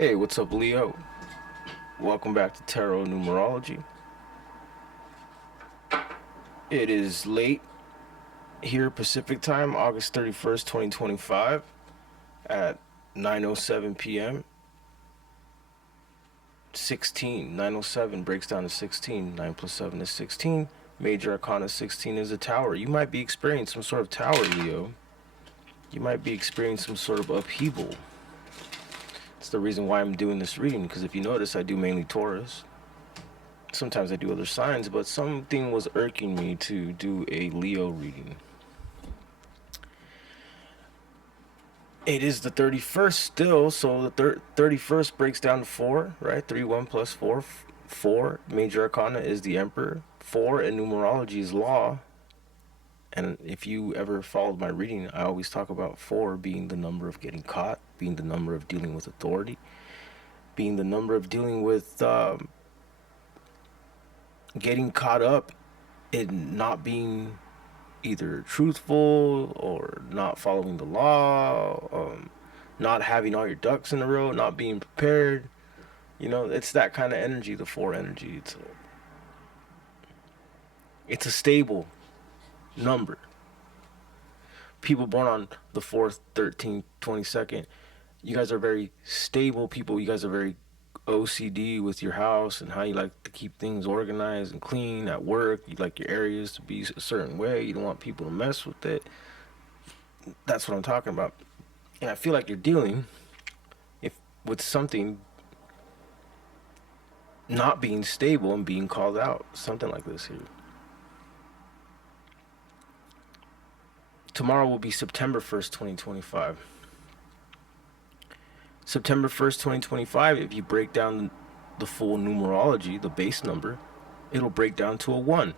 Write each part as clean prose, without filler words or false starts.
Hey, what's up, Leo? Welcome back to Tarot Numerology. It is late here, Pacific time, August 31st, 2025, at 9:07 p.m. 16. 9:07 breaks down to 16. 9 plus 7 is 16. Major Arcana 16 is a tower. You might be experiencing some sort of tower, Leo. You might be experiencing some sort of upheaval. It's the reason why I'm doing this reading, because if you notice, I do mainly Taurus. Sometimes I do other signs, but something was irking me to do a Leo reading. It is the 31st still, so the 31st breaks down to 4, right? 3, 1 plus 4. 4, Major Arcana is the Emperor. 4 in numerology is law. And if you ever followed my reading, I always talk about 4 being the number of getting caught, being the number of dealing with authority, being the number of dealing with getting caught up in not being either truthful or not following the law, not having all your ducks in a row, not being prepared. You know, it's that kind of energy, the 4 energy. It's a stable number. People born on the 4th, 13th, 22nd, you guys are very stable people. You guys are very OCD with your house and how you like to keep things organized and clean at work. You like your areas to be a certain way. You don't want people to mess with it. That's what I'm talking about. And I feel like you're dealing with something not being stable and being called out. Something like this here. Tomorrow will be September 1st, 2025. September 1st, 2025, if you break down the full numerology, the base number, it'll break down to a 1.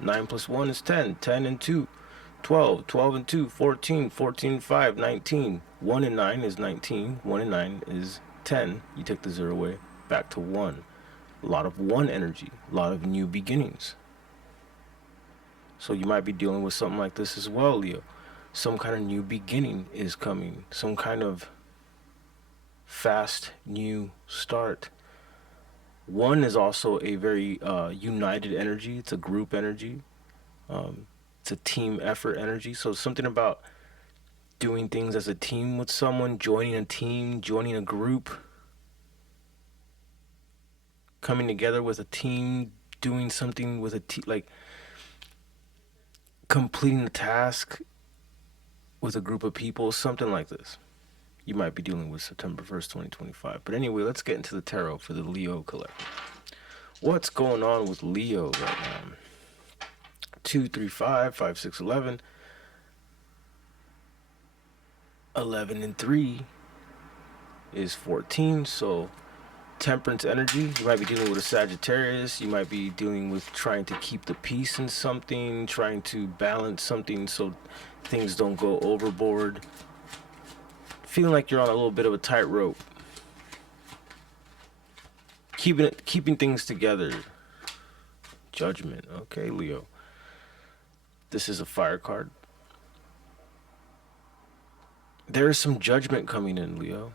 9 plus 1 is 10. 10 and 2, 12. 12 and 2, 14. 14 and 5, 19. 1 and 9 is 19. 1 and 9 is 10. You take the 0 away, back to 1. A lot of 1 energy, a lot of new beginnings. So you might be dealing with something like this as well, Leo. Some kind of new beginning is coming. Some kind of fast new start. 1 is also a very united energy. It's a group energy. It's a team effort energy. So something about doing things as a team with someone, joining a team, joining a group, coming together with a team, doing something with a team, like completing a task with a group of people, something like this. You might be dealing with September 1st, 2025. But anyway, let's get into the tarot for the Leo collective. What's going on with Leo right now? 2, 3, 5, 5, 6, 11. 11 and 3 is 14. So temperance energy. You might be dealing with a Sagittarius. You might be dealing with trying to keep the peace in something, trying to balance something so things don't go overboard. Feeling like you're on a little bit of a tightrope. Keeping things together. Judgment. Okay, Leo. This is a fire card. There is some judgment coming in, Leo.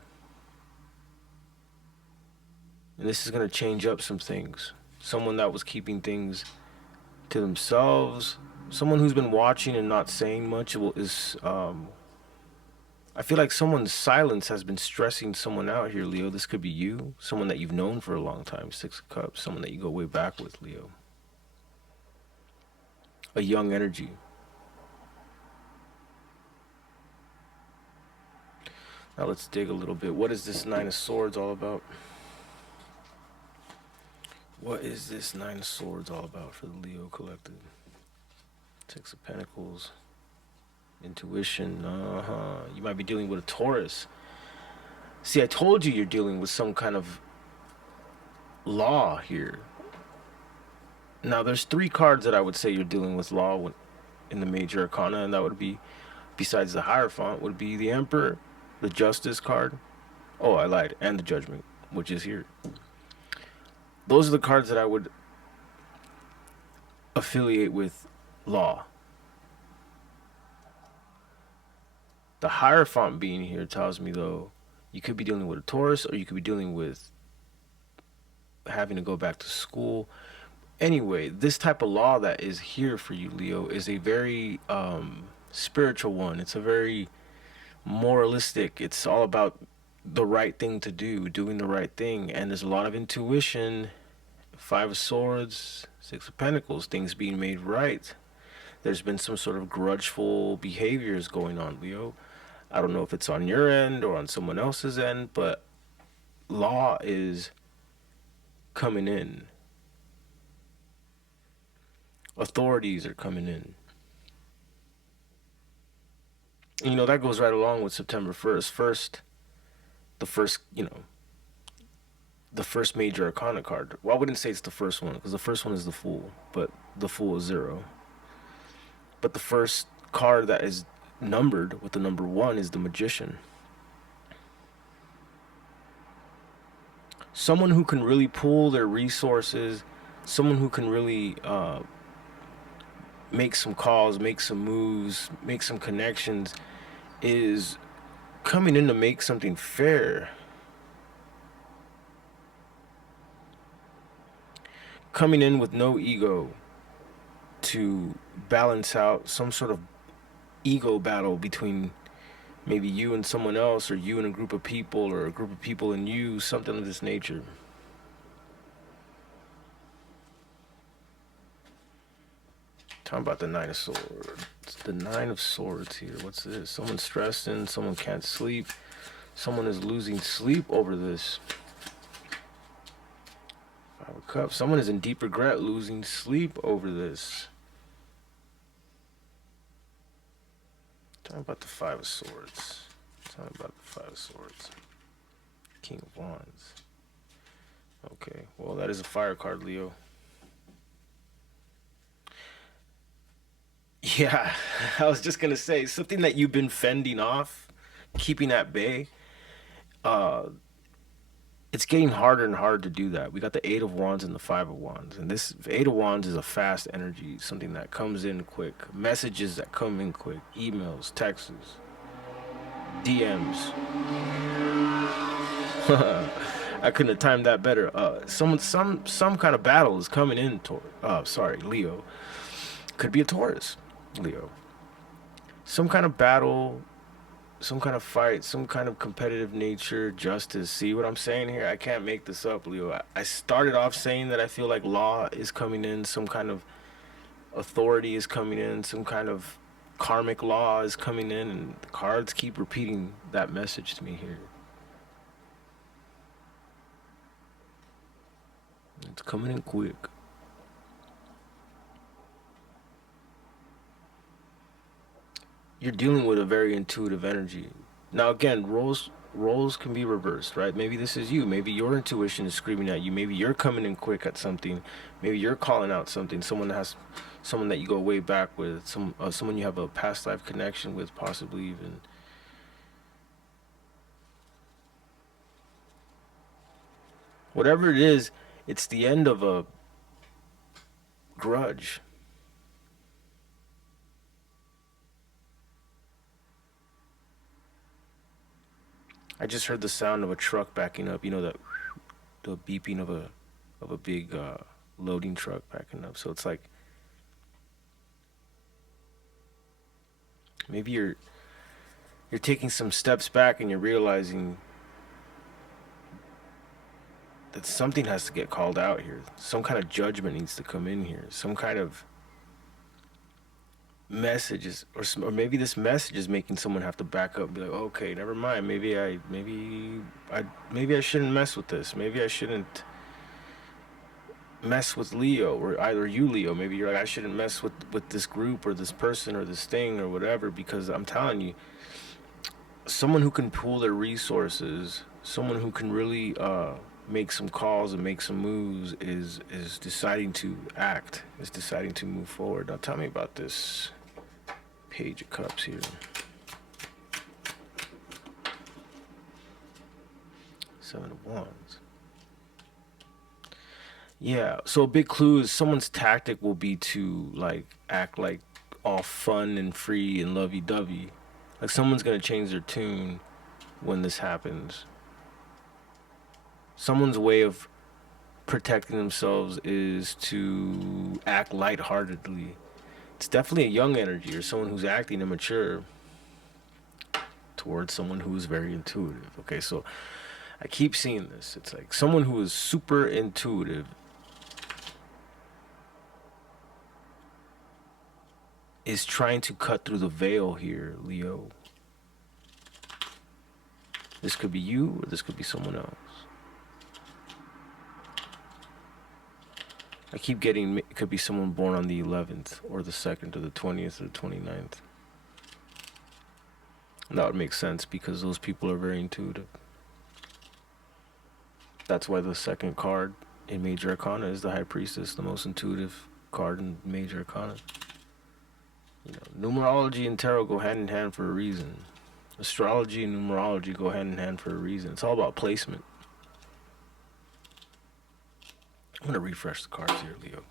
And this is going to change up some things. Someone that was keeping things to themselves. Someone who's been watching and not saying much is... I feel like someone's silence has been stressing someone out here, Leo. This could be you. Someone that you've known for a long time. 6 of Cups. Someone that you go way back with, Leo. A young energy. Now let's dig a little bit. What is this 9 of Swords all about? What is this 9 of Swords all about for the Leo collective? 6 of Pentacles. Intuition. You might be dealing with a Taurus. See, I told you you're dealing with some kind of law here. Now, there's 3 cards that I would say you're dealing with law in the Major Arcana, and that would be, besides the Hierophant, would be the Emperor, the Justice card. Oh, I lied. And the Judgment, which is here. Those are the cards that I would affiliate with law. The Hierophant being here tells me, though, You could be dealing with a Taurus, or you could be dealing with having to go back to school. Anyway, this type of law that is here for you, Leo, is a very spiritual one. It's a very moralistic. It's all about the right thing to do, doing the right thing, and there's a lot of intuition. Five of Swords, Six of Pentacles, things being made right. There's been some sort of grudgeful behaviors going on, Leo. I don't know if it's on your end or on someone else's end, but law is coming in. Authorities are coming in. You know, that goes right along with September 1st. The first major arcana card. Well, I wouldn't say it's the first one, because the first one is the Fool, but the Fool is 0. But the first card that is numbered with the number 1 is the Magician. Someone who can really pool their resources, someone who can really make some calls, make some moves, make some connections, is coming in to make something fair. Coming in with no ego to balance out some sort of ego battle between maybe you and someone else, or you and a group of people, or a group of people and you, something of this nature. Talking about the Nine of Swords. It's the Nine of Swords here. What's this? Someone's stressing, someone can't sleep, someone is losing sleep over this. Five of Cups. Someone is in deep regret, losing sleep over this. Talking about the Five of Swords. Talking about the Five of Swords. King of Wands. Okay, well, that is a fire card, Leo. Yeah, I was just gonna say something that you've been fending off, keeping at bay. Uh, it's getting harder and harder to do that. We got the Eight of Wands and the Five of Wands, and this Eight of Wands is a fast energy, something that comes in quick, messages that come in quick, emails, texts, DMs. I couldn't have timed that better. Some kind of battle is coming in. Leo. Could be a Taurus, Leo. Some kind of battle, some kind of fight, some kind of competitive nature, justice. See what I'm saying here? I can't make this up, Leo. I started off saying that I feel like law is coming in, some kind of authority is coming in, some kind of karmic law is coming in, and the cards keep repeating that message to me here. It's coming in quick. You're dealing with a very intuitive energy. Now again, roles can be reversed, right? Maybe this is you. Maybe your intuition is screaming at you. Maybe you're coming in quick at something. Maybe you're calling out something. Someone that you go way back with. Someone you have a past life connection with, possibly even. Whatever it is, it's the end of a grudge. I just heard the sound of a truck backing up. You know that the beeping of a big loading truck backing up. So it's like maybe you're taking some steps back and you're realizing that something has to get called out here. Some kind of judgment needs to come in here. Some kind of messages, or maybe this message is making someone have to back up and be like, okay, never mind. Maybe I shouldn't mess with this. Maybe I shouldn't mess with Leo, or either you, Leo. Maybe you're like, I shouldn't mess with this group or this person or this thing or whatever, because I'm telling you, someone who can pool their resources, someone who can really make some calls and make some moves is deciding to act, is deciding to move forward. Now tell me about this Page of Cups here. Seven of Wands. Yeah, so a big clue is someone's tactic will be to like act like all fun and free and lovey-dovey. Like someone's gonna change their tune when this happens. Someone's way of protecting themselves is to act lightheartedly. It's definitely a young energy or someone who's acting immature towards someone who is very intuitive. Okay, so I keep seeing this. It's like someone who is super intuitive is trying to cut through the veil here, Leo. This could be you or this could be someone else. I keep getting it could be someone born on the 11th or the 2nd or the 20th or the 29th. And that would make sense because those people are very intuitive. That's why the second card in Major Arcana is the High Priestess, the most intuitive card in Major Arcana. You know, numerology and tarot go hand in hand for a reason. Astrology and numerology go hand in hand for a reason. It's all about placement. I'm going to refresh the cards here, Leo.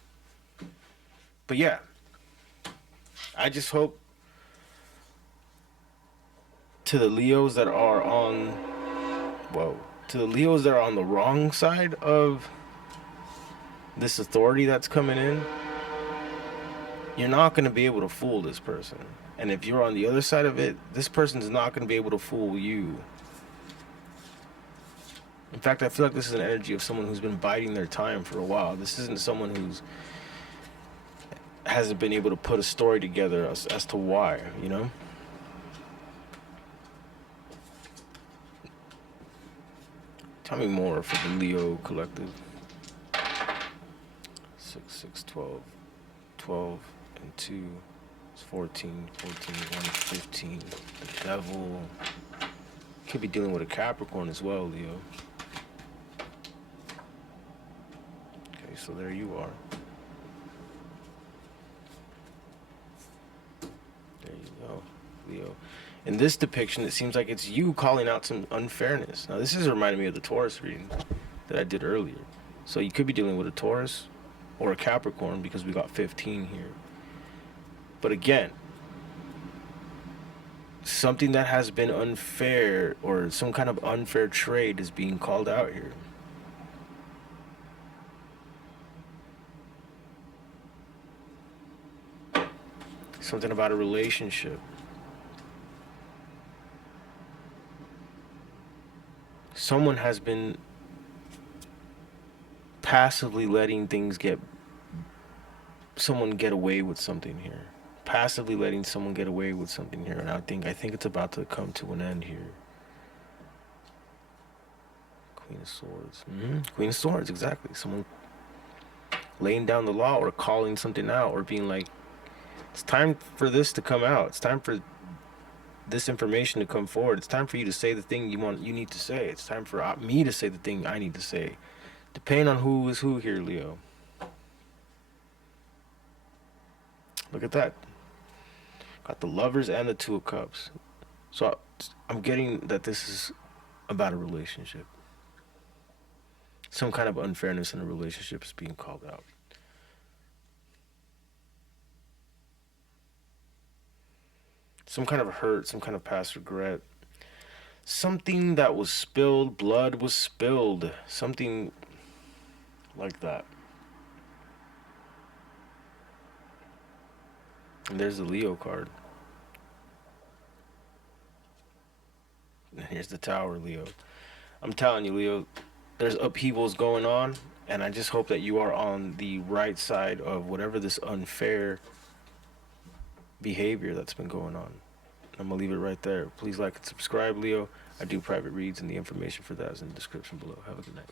But yeah, I just hope to the Leos that are on, to the Leos that are on the wrong side of this authority that's coming in, you're not going to be able to fool this person. And if you're on the other side of it, this person's not going to be able to fool you. In fact, I feel like this is an energy of someone who's been biding their time for a while. This isn't someone who's hasn't been able to put a story together as to why, you know? Tell me more for the Leo collective. 6, 6, 12. 12 and 2 is 14. 14, 1, 15. The devil. Could be dealing with a Capricorn as well, Leo. Okay, so there you are. There you go, Leo. In this depiction, it seems like it's you calling out some unfairness. Now, this is reminding me of the Taurus reading that I did earlier. So you could be dealing with a Taurus or a Capricorn because we got 15 here. But again, something that has been unfair or some kind of unfair trade is being called out here. Something about a relationship. Someone has been passively letting things someone get away with something here. Passively letting someone get away with something here. And I think it's about to come to an end here. Queen of Swords. Queen of Swords, exactly. Someone laying down the law or calling something out or being like, it's time for this to come out. It's time for this information to come forward. It's time for you to say the thing you need to say. It's time for me to say the thing I need to say. Depending on who is who here, Leo. Look at that. Got the Lovers and the Two of Cups. So I'm getting that this is about a relationship. Some kind of unfairness in a relationship is being called out. Some kind of hurt, some kind of past regret. Something that was spilled, blood was spilled. Something like that. And there's the Leo card. And here's the Tower, Leo. I'm telling you, Leo, there's upheavals going on, and I just hope that you are on the right side of whatever this unfair behavior that's been going on. I'm going to leave it right there. Please like and subscribe, Leo. I do private reads, and the information for that is in the description below. Have a good night.